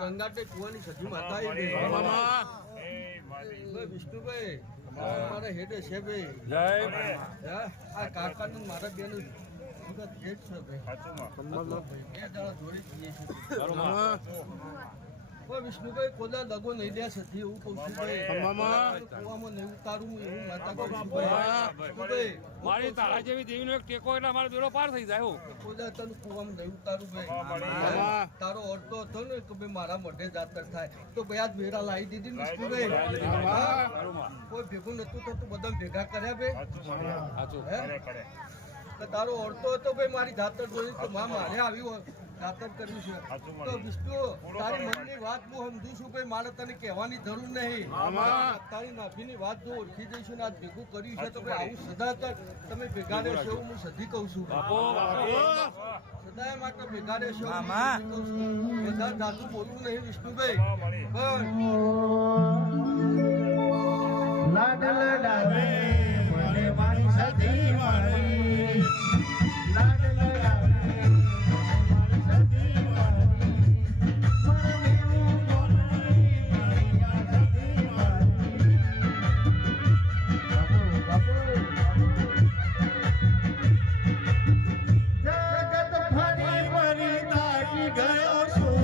રંગાટે કુવાની સજી માતા વિષ્ણુભાઈ મારા હેડે છે ભાઈ આ કાકાનું મારા બેનું હેડ છે ભાઈ વિષ્ણુભાઈ કોદા દગો નહીં દે સથી એવું કહું છું ભાઈ કુવામાં નહીં ઉતારું એવું માતા કહું છું ભાઈ મારી તારા જેવી દેવીનો એક ટેકો એટલે અમારો બેડો પાર થઈ જાય કોદા તને કુવામાં નહીં ઉતારું ભાઈ તારો અર્થ હતો ને કે ભાઈ મારા મોઢે જાતર થાય તો ભાઈ આજ વેરા લાવી દીધી ને વિષ્ણુભાઈ કોઈ ભેગું નતું થતું બધા ભેગા કર્યા ભાઈ તારો અર્થો હતો ભાઈ મારી જાતર જોઈ તો મારે આવી હોય જાતર કર્યું છે તો વિષ્ણુ તારી મનની વાત હું સમજુ છું ભાઈ મારે તને કહેવાની જરૂર નહીં તારી નાભીની વાત જો ઓળખી જઈશું ને આજ ભેગું કર્યું છે તો ભાઈ આવું સદાતર તમે ભેગા રહેશો એવું હું સદી કહું છું સદાય માટે ભેગા રહેશો બધા જાતું બોલવું નહીં વિષ્ણુભાઈ લાડલ ડાવે મને મારી સદી મારી લાડલ ડાવે ગયો છું